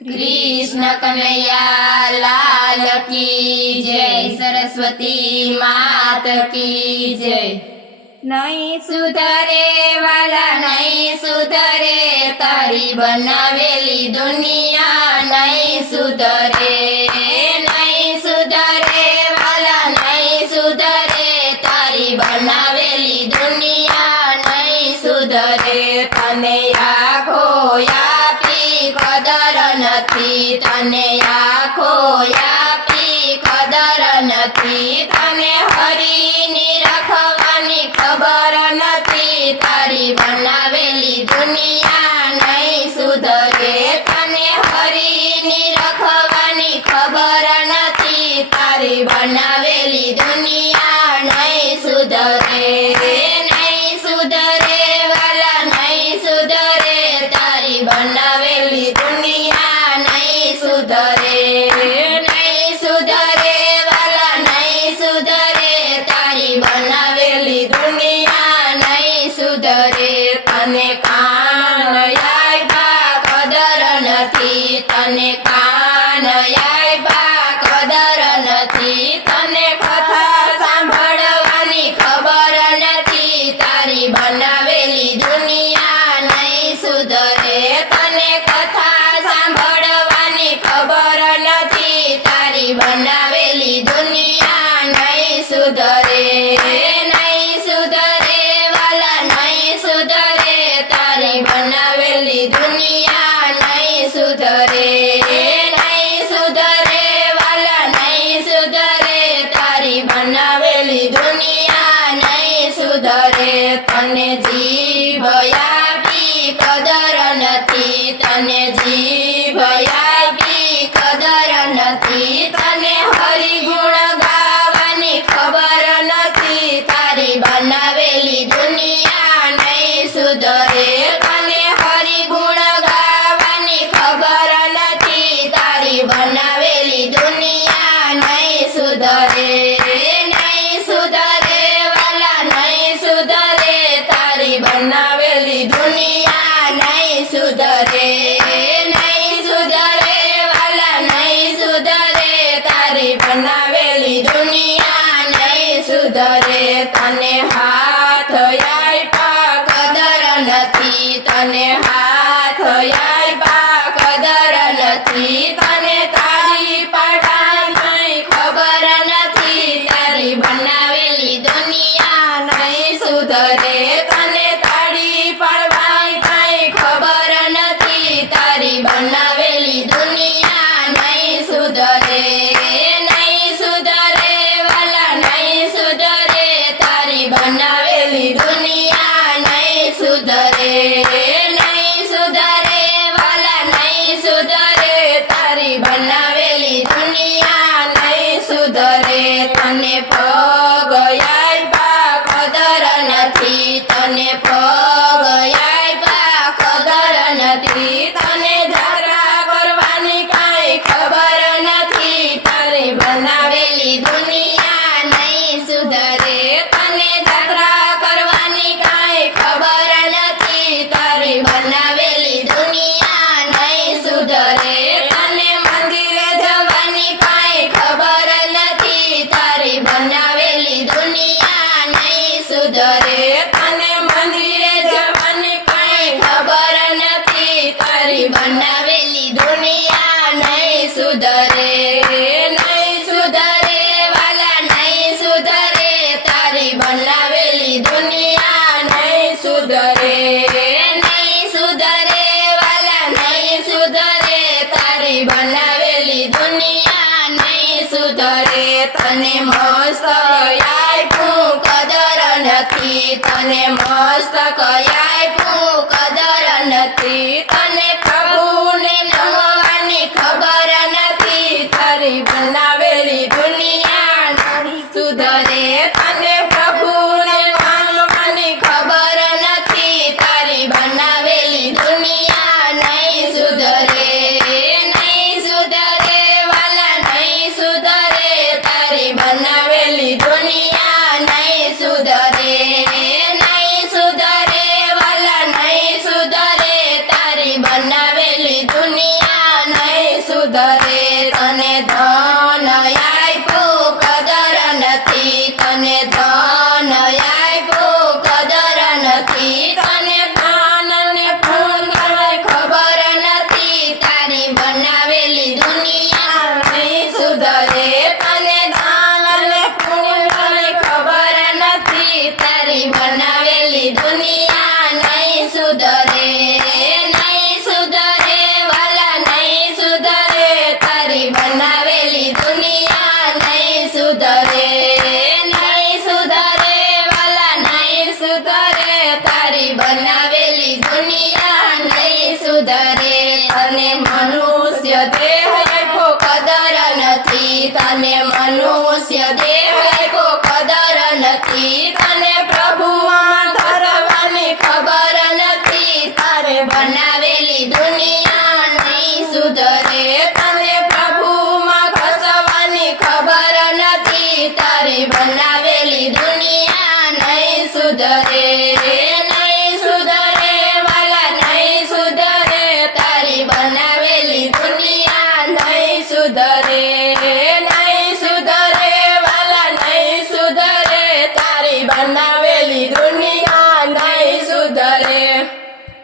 कृष्ण कन्हैया लाल की जय। सरस्वती मात की जय। नहीं सुधरे वाला नहीं सुधरे, तारी बनावेली दुनिया नहीं सुधरे। नहीं सुधरे वाला नहीं सुधरे, तारी बनावेली दुनिया नहीं सुधरे। तने आखो यापी कदर નથી, તને આખો યાપી કદર નથી। તને હરીની રખવાની ખબર નથી, તારી બનાવેલી દુનિયા નહીં સુધરે। તને હરીની રખવાની ખબર નથી, તારી બનાવેલી દુનિયા નહીં સુધરે। નહીં સુધરે વાલા નહીં સુધરે, તારી બનાવેલી દુનિયા નહીં સુધરે। નહીં સુધરે વાલા નહીં સુધરે, તારી બનાવેલી દુનિયા નહીં સુધરે। તને કાન આપ્યા કદર નથી, તને કાન આપ્યા કદર નથી। તને કથા સાંભળવાની ખબર નથી, તારી બનાવેલી દુનિયા નહીં સુધરે। તને કથા સાંભળવાની ખબર નથી, તારી બનાવેલી દુનિયા નહીં સુધરે। નહીં સુધરે વાલા નહીં સુધરે, તારી બનાવેલી દુનિયા નહીં સુધરે। નહીં સુધરે વાલા નહીં સુધરે, તારી બનાવેલી દુનિયા નહીં સુધરે। તને જીભ આપી કદર નથી, તને જીભ આપી કદર નથી। તને હરિગુણ ગાવાની ખબર નથી, તારી બનાવેલી દુનિયા નહીં સુધરે। તને હરિગુણ ગાવાની ખબર નથી, તારી બનાવેલી દુનિયા નહીં સુધરે। નહીં સુધરે વાલા નહીં સુધરે, તારી બનાવેલી દુનિયા નહીં સુધરે। નહીં સુધરે વાલા નહીં સુધરે, તારી બનાવેલી દુનિયા નહીં સુધરે। તને હાથ આપ્યા કદર નથી, તને હાથ આપ્યા કદર નથી। તને તારી પાડવાની ખબર નથી, તારી બનાવેલી દુનિયા નહીં સુધરે। તને તાળી પાડવાની કઈ ખબર નથી, તારી બનાવેલી દુનિયા નહીં સુધરે। નહીં સુધરે વાલા નહીં સુધરે, તારી બનાવેલી દુનિયા નહીં સુધરે। નહીં સુધરે વાલા નહીં સુધરે, તારી બનાવેલી દુનિયા નહીં સુધરે। તને પગ આપ્યા કદર નથી, તને પગ આપ્યા કદર નથી। તને જાત્રા કરવાની કઈ ખબર નથી, તારી બનાવેલી દુનિયા નહીં સુધરે। તને જાત્રા કરવાની કઈ ખબર નથી, તારી બનાવેલી દુનિયા નહીં સુધરે। તને મંદિરે જવાની કઈ ખબર નથી, તારી બનાવેલી દુનિયા નહીં સુધરે। તને મંદિરે જવાની કઈ ખબર નથી, તારી બનાવેલી દુનિયા નહીં સુધરે। નહીં સુધરે વાલા નહીં સુધરે, તારી બનાવેલી દુનિયા નહીં સુધરે। નહીં સુધરે વાલા નહીં સુધરે, તારી બનાવેલી દુનિયા નહીં સુધરે। તને મસ્ત આપ્યું કદર નથી, તને મસ્તક આપ્યું કદર નથી। તને પ્રભુને નમવાની ખબર નથી, તારી બનાવેલી દુનિયા નહીં સુધરે। તને પ્રભુને નમવાની ખબર નથી, તારી બનાવેલી દુનિયા નહીં સુધરે। નહીં સુધરે વાલા નહીં સુધરે, તારી બનાવેલી દુનિયા નહીં સુધરે। નહીં સુધરે મનુષ્ય દેહ આપ્યો કદર નથી તને મનુષ્ય દેહ આપ્યો કદર નથી તને પ્રભુમાં ધરવાની ખબર નથી તારે બનાવેલી દુનિયા નહીં સુધરે તને પ્રભુમાં ખસવાની ખબર નથી તારે બનાવેલી